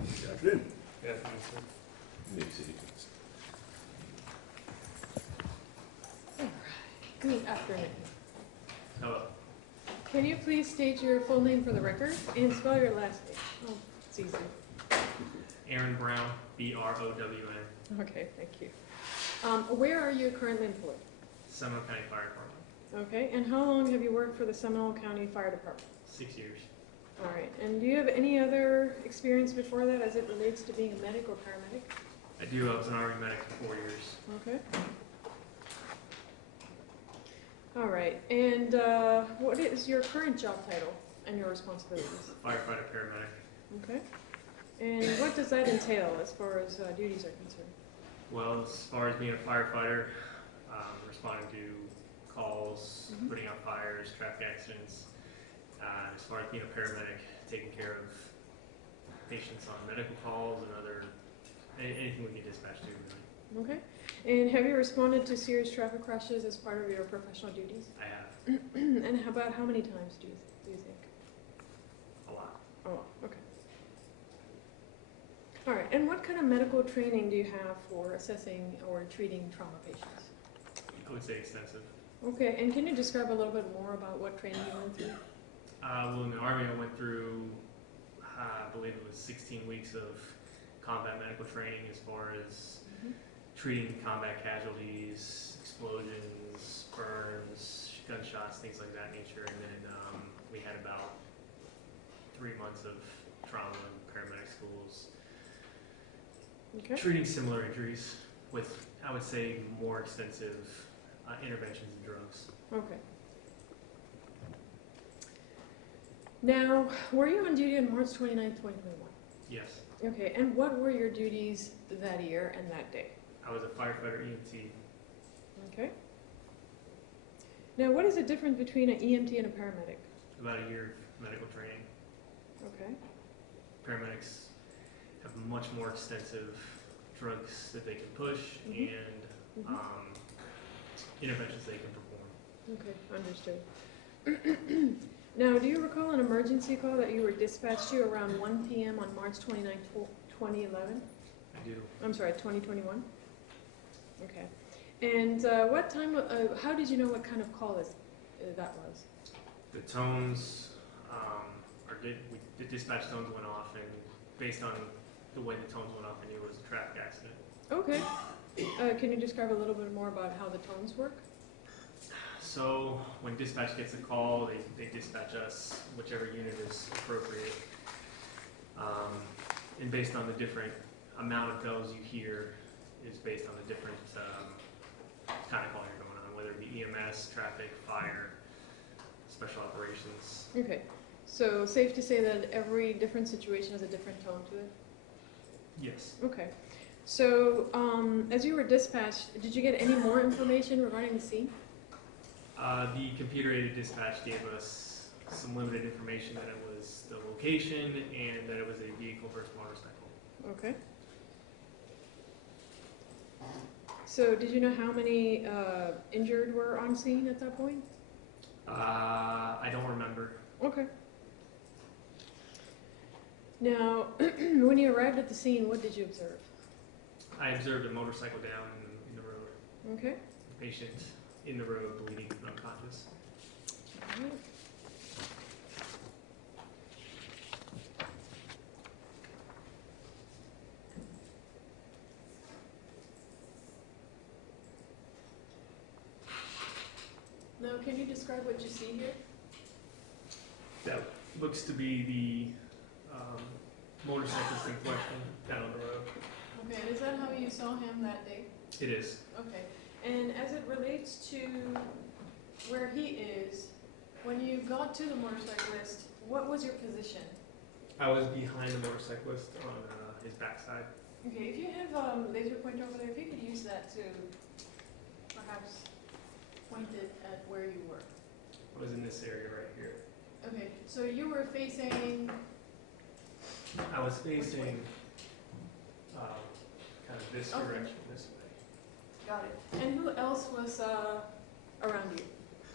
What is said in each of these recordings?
Good afternoon. Good afternoon, sir. Maybe city please. Good afternoon. Hello. Can you please state your full name for the record and spell your last name? Oh, it's easy. Aaron Brown, B-R-O-W-N, Okay, thank you. Where are you currently employed? Seminole County Fire Department. Okay, and how long have you worked for the Seminole County Fire Department? 6 years. All right, and do you have any other experience before that as it relates to being a medic or paramedic? I do. I was an Army medic for 4 years. Okay. All right, and what is your current job title and your responsibilities? Firefighter, paramedic. Okay. And what does that entail as far as duties are concerned? Well, as far as being a firefighter, responding to calls, putting out fires, traffic accidents. As far as being a paramedic, taking care of patients on medical calls and anything we can dispatch to, really. Okay. And have you responded to serious traffic crashes as part of your professional duties? I have. And about how many times do you think? A lot. Oh, okay. All right. And what kind of medical training do you have for assessing or treating trauma patients? I would say extensive. Okay. And can you describe a little bit more about what training you went through? Well, in the Army, I went through, I believe it was 16 weeks of combat medical training as far as treating combat casualties, explosions, burns, gunshots, things like that nature. And then we had about 3 months of trauma in paramedic schools, Okay. treating similar injuries with, I would say, more extensive interventions and drugs. Okay. Now, were you on duty on March 29th, 2021? Yes. Okay. And what were your duties that year and that day? I was a firefighter EMT. Okay. Now, what is the difference between an EMT and a paramedic? About a year of medical training. Okay. Paramedics have much more extensive drugs that they can push and interventions they can perform. Okay, understood. Now, do you recall an emergency call that you were dispatched to around 1 p.m. on March 29, 2011? I do. I'm sorry, 2021? Okay. And what time, how did you know what kind of call that was? The tones, the dispatch tones went off, and based on the way the tones went off, I knew it was a traffic accident. Okay. Can you describe a little bit more about how the tones work? So when dispatch gets a call, they dispatch us, whichever unit is appropriate. And based on the different amount of bells you hear is based on the different kind of call you're going on, whether it be EMS, traffic, fire, special operations. Okay. So safe to say that every different situation has a different tone to it? Yes. Okay. So as you were dispatched, did you get any more information regarding the scene? The computer-aided dispatch gave us some limited information that it was the location and that it was a vehicle versus motorcycle. Okay. So did you know how many injured were on scene at that point? I don't remember. Okay. Now, when you arrived at the scene, what did you observe? I observed a motorcycle down in the road. Okay. A patient in the road, bleeding, unconscious. All right. Now, can you describe what you see here? That looks to be the motorcyclist in question down on the road. Okay, and is that how you saw him that day? It is. Okay, and as it relates to where he is, when you got to the motorcyclist, what was your position? I was behind the motorcyclist on his backside. Okay, if you have laser pointer over there, if you could use that to perhaps point it at where you were. I was in this area right here. Okay, so you were facing... I was facing kind of this direction, this way. Got it. And who else was around you?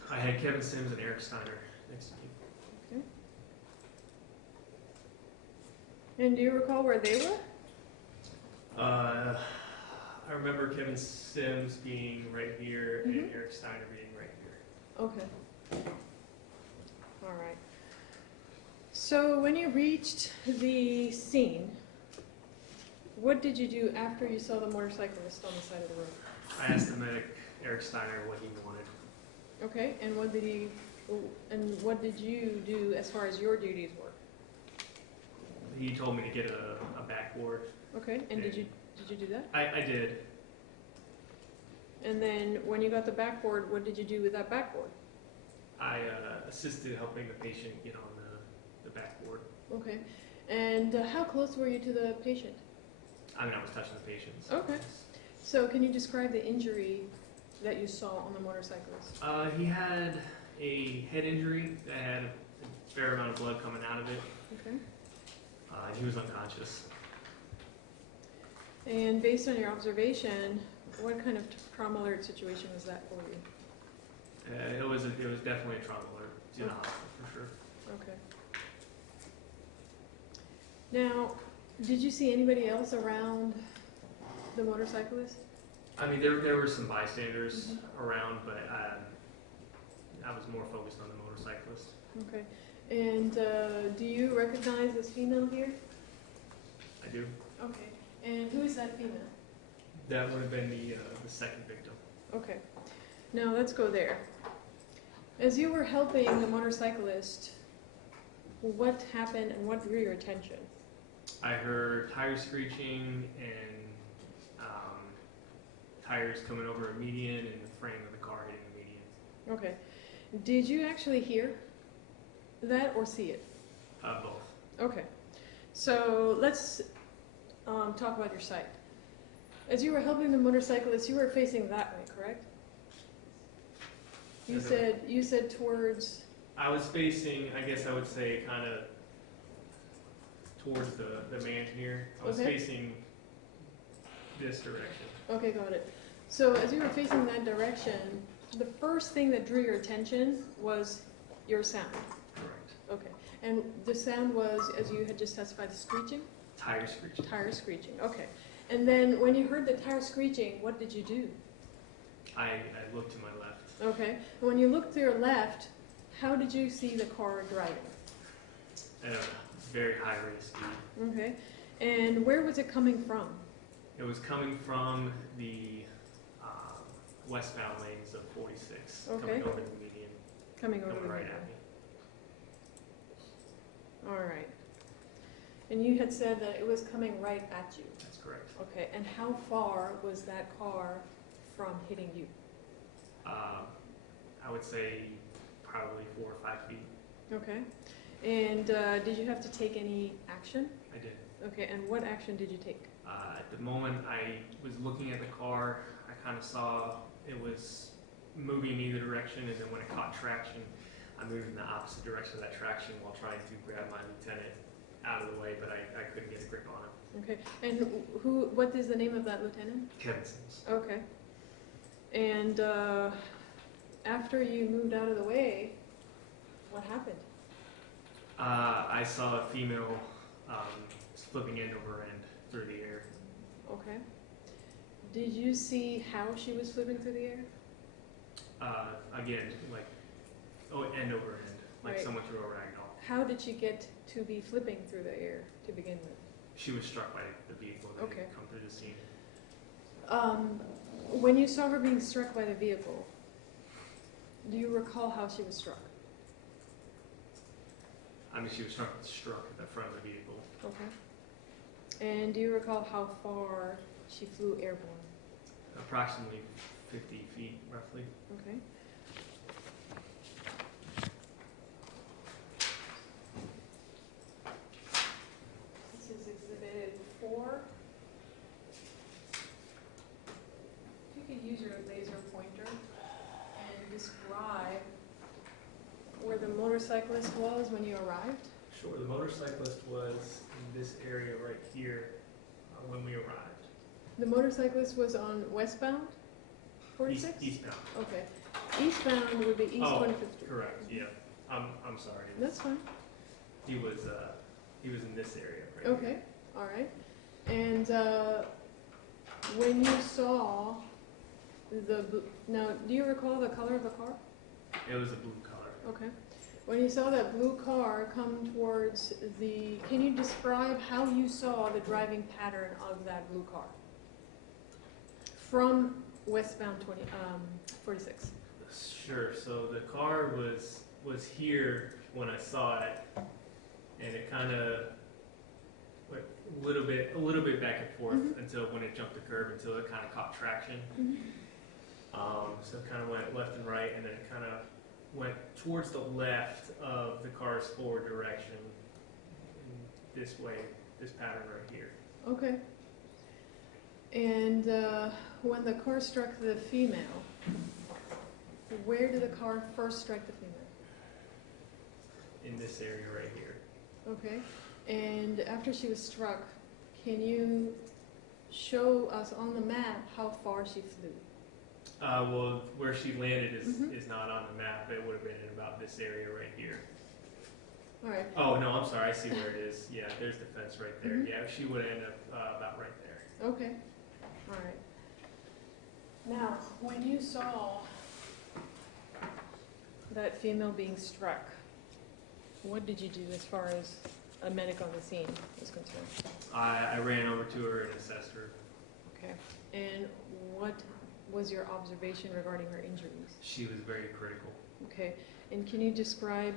I had Kevin Sims and Eric Steiner next to me. Okay. And do you recall where they were? I remember Kevin Sims being right here and Eric Steiner being right here. Okay. All right. So when you reached the scene, what did you do after you saw the motorcyclist on the side of the road? I asked the medic, Eric Steiner, what he wanted. Okay, and what did you do as far as your duties were? He told me to get a backboard. Okay, and did you do that? I did. And then when you got the backboard, what did you do with that backboard? I assisted helping the patient get on the backboard. Okay, and how close were you to the patient? I mean, I was touching the patient. Okay. So can you describe the injury that you saw on the motorcyclist? He had a head injury that had a fair amount of blood coming out of it. Okay. He was unconscious. And based on your observation, what kind of trauma alert situation was that for you? It was definitely a trauma alert to the hospital for sure. Okay. Now, did you see anybody else around the motorcyclist? I mean, there were some bystanders around, but I was more focused on the motorcyclist. Okay. And do you recognize this female here? I do. Okay. And who is that female? That would have been the second victim. Okay. Now let's go there. As you were helping the motorcyclist, what happened and what drew your attention? I heard tires screeching and tires coming over a median and the frame of the car hitting the median. Okay. Did you actually hear that or see it? Both. Okay. So let's talk about your sight. As you were helping the motorcyclist, you were facing that way, correct? You said towards... I was facing, I guess I would say, kind of towards the man here. I was facing this direction. Okay, got it. So as you were facing that direction, the first thing that drew your attention was your sound. Correct. Okay. And the sound was, as you had just testified, screeching? Tire screeching. Tire screeching, okay. And then when you heard the tire screeching, what did you do? I looked to my left. Okay. And when you looked to your left, how did you see the car driving? At a very high rate of speed. Okay. And where was it coming from? It was coming from the westbound lanes of 46, Okay. coming over the median, Coming over coming the right median. at me. All right. And you had said that it was coming right at you. That's correct. Okay. And how far was that car from hitting you? I would say probably 4 or 5 feet. Okay. And did you have to take any action? I did. Okay. And what action did you take? At the moment I was looking at the car, I kind of saw it was moving in either direction, and then when it caught traction, I moved in the opposite direction of that traction while trying to grab my lieutenant out of the way, but I couldn't get a grip on him. Okay. And what is the name of that lieutenant? Kevin Sims. Okay. And after you moved out of the way, what happened? I saw a female flipping end over end through the air. Okay. Did you see how she was flipping through the air? Again, like end over end, like Right. someone threw a ragdoll. How did she get to be flipping through the air to begin with? She was struck by the vehicle that Okay. had come through the scene. When you saw her being struck by the vehicle, do you recall how she was struck? I mean, she was struck at the front of the vehicle. Okay. And do you recall how far she flew airborne? Approximately 50 feet, roughly. Okay. This is Exhibit 4. If you could use your laser pointer and describe where the motorcyclist was when you arrived. Sure, the motorcyclist was in this area right here when we arrived. The motorcyclist was on westbound 46? Eastbound. Okay. Eastbound would be East 25th Street. Correct, yeah. I'm sorry. That's fine. He was He was in this area. Right Okay, all right. And when you saw now, do you recall the color of the car? Here. It was a blue color. Okay. When you saw that blue car come towards can you describe how you saw the driving pattern of that blue car from westbound 46? Sure. So the car was here when I saw it, and it kind of went a little bit back and forth until when it jumped the curb until it kind of caught traction. So it kind of went left and right, and then it kind of went towards the left of the car's forward direction, in this way, this pattern right here. Okay. And when the car struck the female, where did the car first strike the female? In this area right here. Okay. And after she was struck, can you show us on the map how far she flew? Well, where she landed is not on the map. It would have been in about this area right here. All right. Oh, no, I'm sorry. I see where it is. Yeah, there's the fence right there. Yeah, she would end up about right there. Okay. All right. Now, when you saw that female being struck, what did you do as far as a medic on the scene is concerned? I ran over to her and assessed her. Okay. And what was your observation regarding her injuries? She was very critical. Okay. And can you describe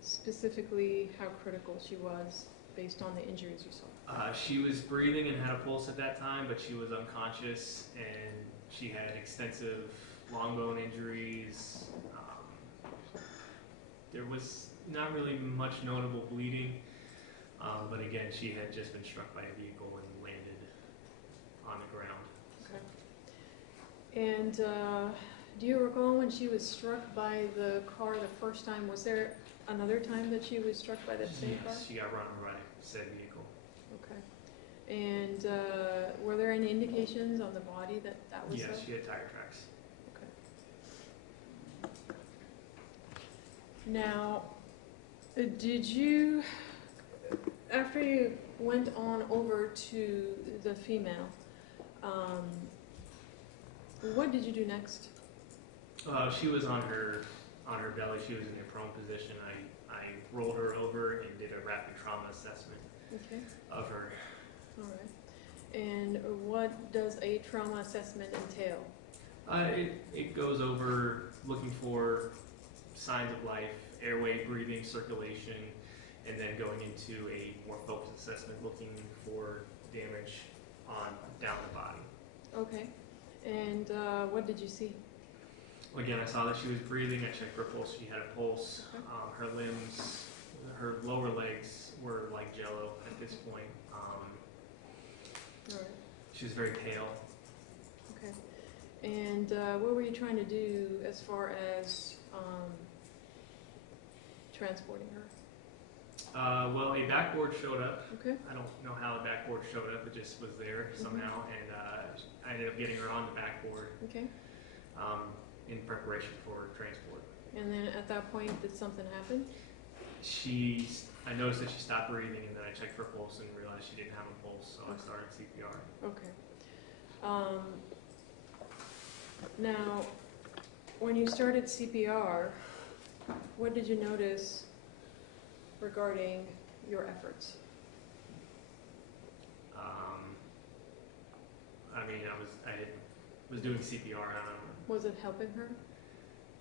specifically how critical she was based on the injuries you saw? She was breathing and had a pulse at that time, but she was unconscious, and she had extensive long bone injuries. There was not really much notable bleeding, but again, she had just been struck by a vehicle and landed on the ground. Okay. And do you recall when she was struck by the car the first time, was there another time that she was struck by that same car? Yes, she got run over by said vehicle. Okay. And were there any indications on the body that was so? Yes, she had tire tracks. Okay. Now, did you, after you went on over to the female, what did you do next? She was on her belly. She was in a prone position. I rolled her over and did a rapid trauma assessment of her. All right. And what does a trauma assessment entail? It goes over looking for signs of life, airway, breathing, circulation, and then going into a more focused assessment looking for damage down the body. Okay. And what did you see? Again, I saw that she was breathing. I checked her pulse. She had a pulse. Okay. Her limbs, her lower legs were like jello at this point. All right. She was very pale. Okay. And what were you trying to do as far as transporting her? Well, a backboard showed up. Okay. I don't know how a backboard showed up. It just was there somehow, and I ended up getting her on the backboard. Okay. In preparation for transport. And then at that point, did something happen? I noticed that she stopped breathing, and then I checked her pulse and realized she didn't have a pulse, so I started CPR. Okay. Now, when you started CPR, what did you notice regarding your efforts? I mean, I was doing CPR. I don't know. Was it helping her?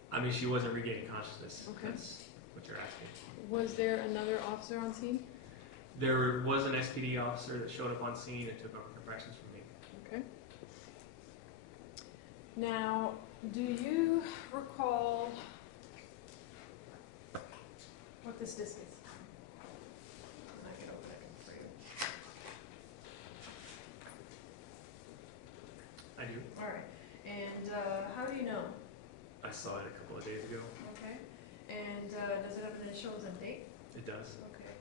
I mean, she wasn't regaining consciousness. Okay. That's what you're asking. Was there another officer on scene? There was an SPD officer that showed up on scene and took over the fractions from me. Okay. Now, do you recall what this disc is? I'll get over that for you. I do. All right. And how do you know? I saw it a couple of days ago. Okay. And does it have initials and date? It does. Okay.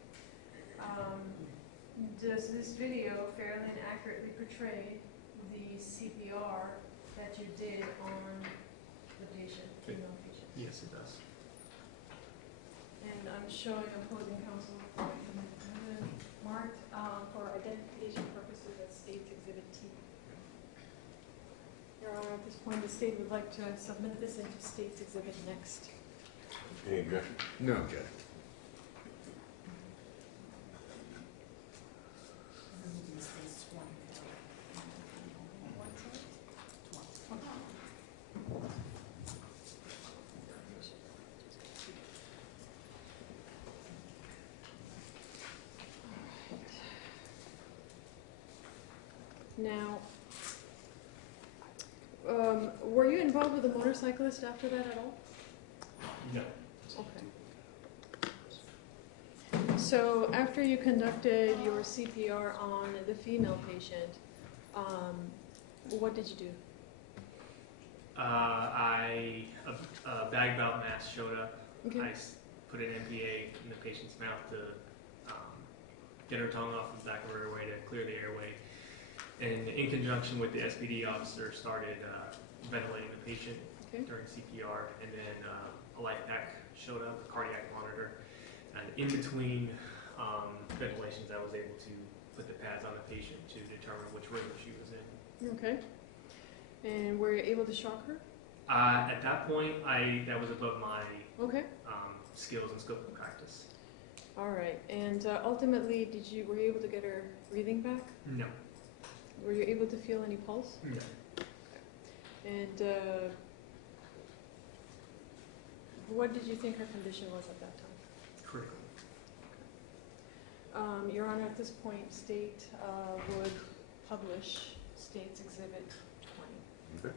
Does this video fairly and accurately portray the CPR that you did on the patient, female patient? Yes, it does. And I'm showing opposing counsel. marked for identification purposes as State's Exhibit T. Your Honor, at this point, the state would like to submit this into State's Exhibit next. Any objection? No objection. Now, were you involved with the motorcyclist after that at all? No. Okay. So after you conducted your CPR on the female patient, what did you do? A bag belt mask showed up. Okay. I put an MPA in the patient's mouth to get her tongue off the back of her airway to clear the airway. And in conjunction with the SPD officer, started ventilating the patient during CPR. And then a life pack showed up, a cardiac monitor. And in between ventilations, I was able to put the pads on the patient to determine which rhythm she was in. Okay. And were you able to shock her? At that point, that was above my Okay. skills and scope of practice. All right. And ultimately, were you able to get her breathing back? No. Were you able to feel any pulse? No. And what did you think her condition was at that time? Critical. Your Honor, at this point, State would publish State's Exhibit 20. Okay.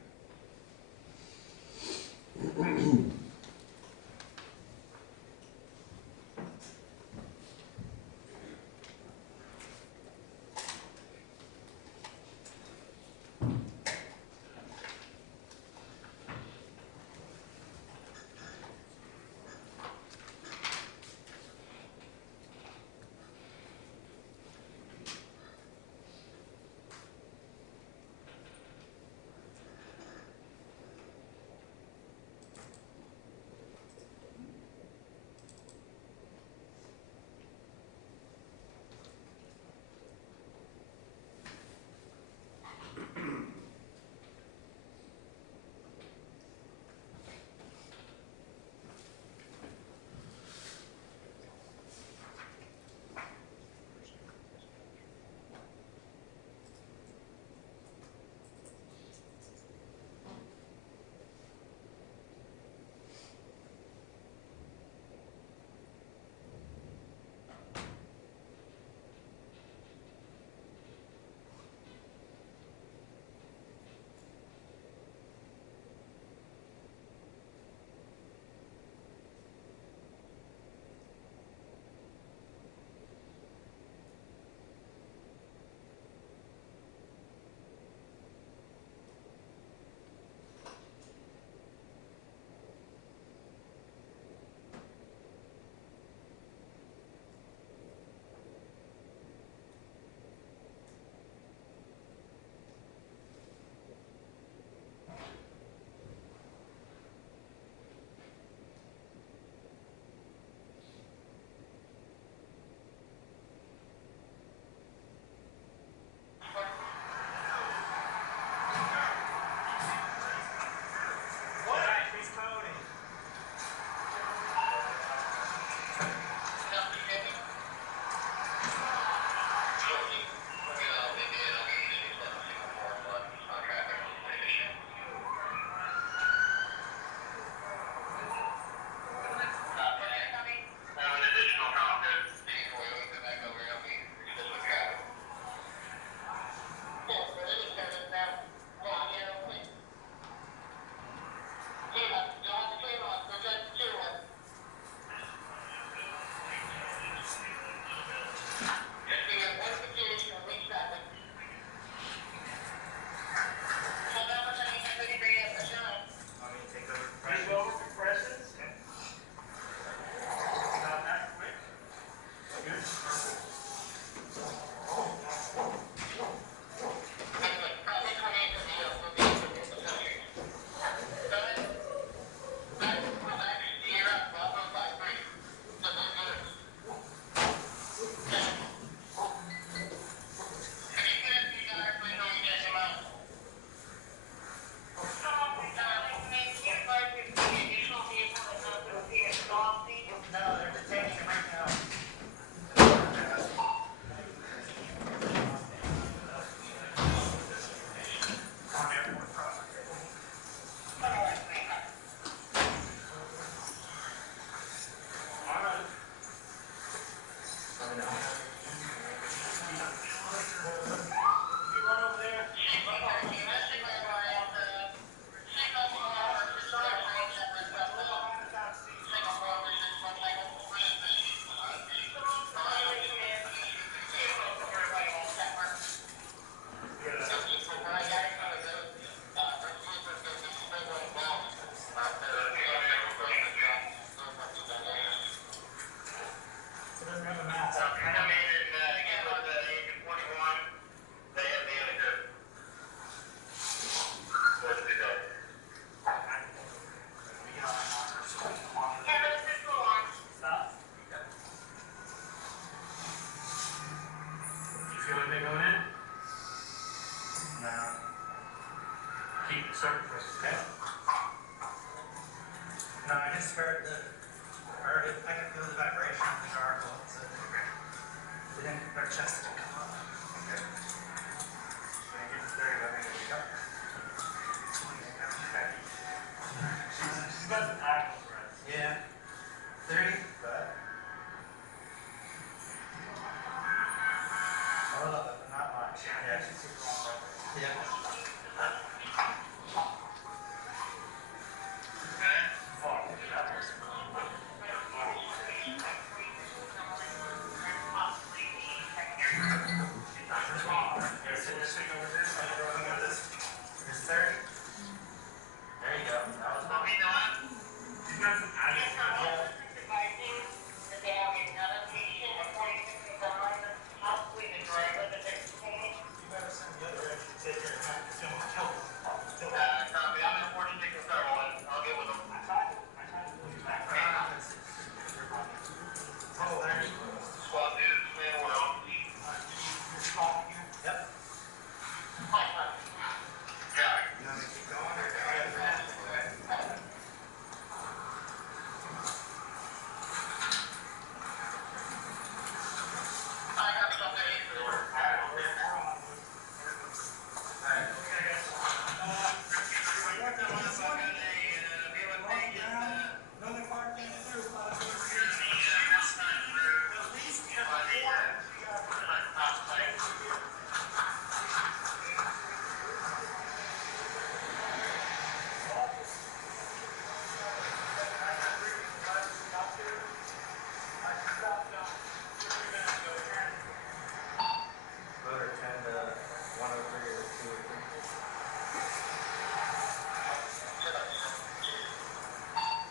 feel like they're going in? Now, keep the surface, okay? No, I just heard I can feel the vibration of the gargle. So they didn't get their chest to come up. Okay. When it gets 30, let me know. Okay. She's got some active breath. Yeah. 30? But a little bit, but not much. Yeah, she's super long breath. Yeah. Fuck, look at that. Here's 30. There you go. That was fun. She's got some active breath. You better send the other end. Take your time. Kill him. Oh, there he goes. Yep. You want me to keep going or go ahead for now? Motor 10 to 103 or 203.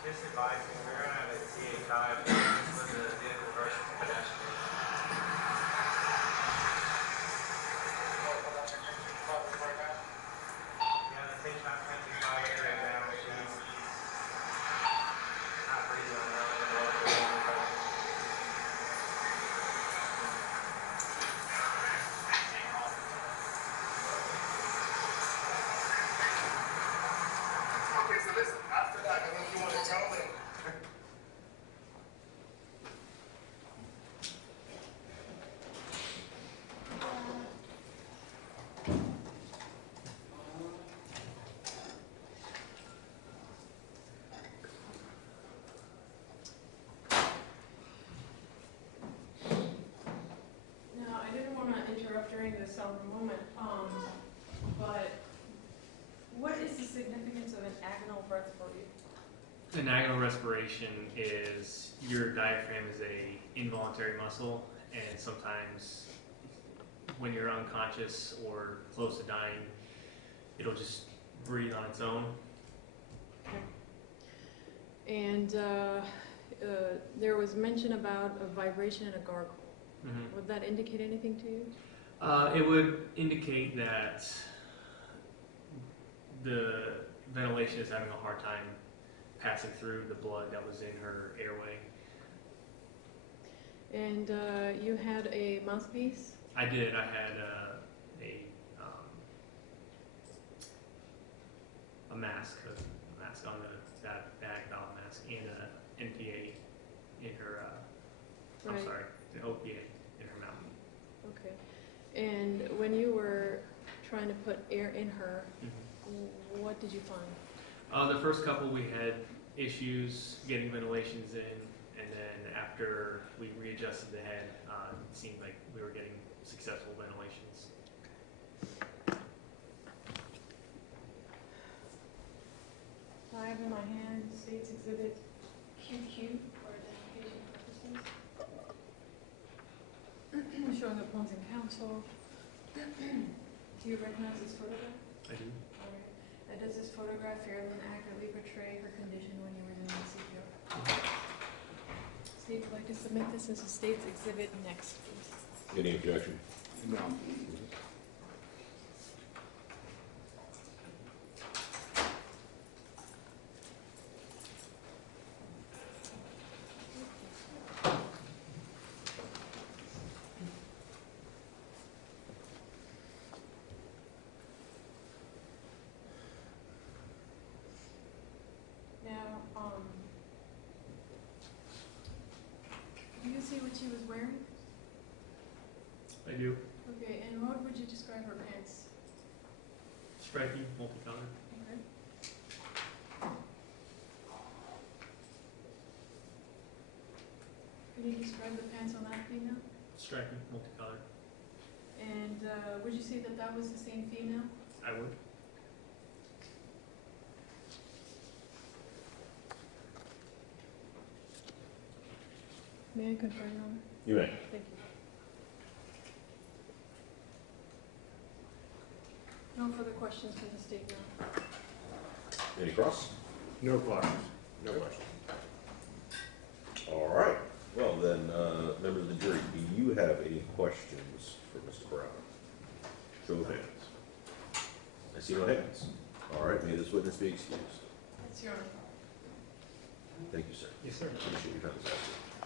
Just advising, we're going to have a CA5 with the vehicle versus pedestrian. Yeah, the patient on 1025 right now, she's not breathing on her own. Okay, so listen, after that, I know you want to tell me. Now, I didn't want to interrupt during this solemn moment, but what is the significance of an agonal breath for you? An agonal respiration is your diaphragm is a involuntary muscle, and sometimes when you're unconscious or close to dying, it'll just breathe on its own. And there was mention about a vibration and a gargle. Mhm. Would that indicate anything to you? It would indicate that the ventilation is having a hard time passing through the blood that was in her airway. And you had a mouthpiece? I did. I had a mask on that bag valve mask, and an NPA in her. I'm Right. sorry, the OPA in her mouth. Okay. And when you were trying to put air in her, what did you find? The first couple we had issues getting ventilations in, and then after we readjusted the head, it seemed like we were getting successful ventilations. I have in my hand State's Exhibit QQ for identification purposes. Showing opposing counsel. Do you recognize this photograph? I do. All right. And does this photograph fairly and accurately portray her condition when you were doing the CPR? State would like to submit this as a State's Exhibit next, please. Any objection? No. pants she was wearing? I do. Okay, and what would you describe her pants? Striking, multicolored. Okay. Can you describe the pants on that female? Striking, multicolored. And would you say that that was the same female? I would. May I confirm, Your Honor? You may. Thank you. No further questions from the state now. Any cross? No questions. No question. All right. Well then, members of the jury, do you have any questions for Mr. Brown? Show of hands. I see no hands. All right, may this witness be excused. That's Your Honor. Thank you, sir. Yes, sir. Appreciate your time this afternoon.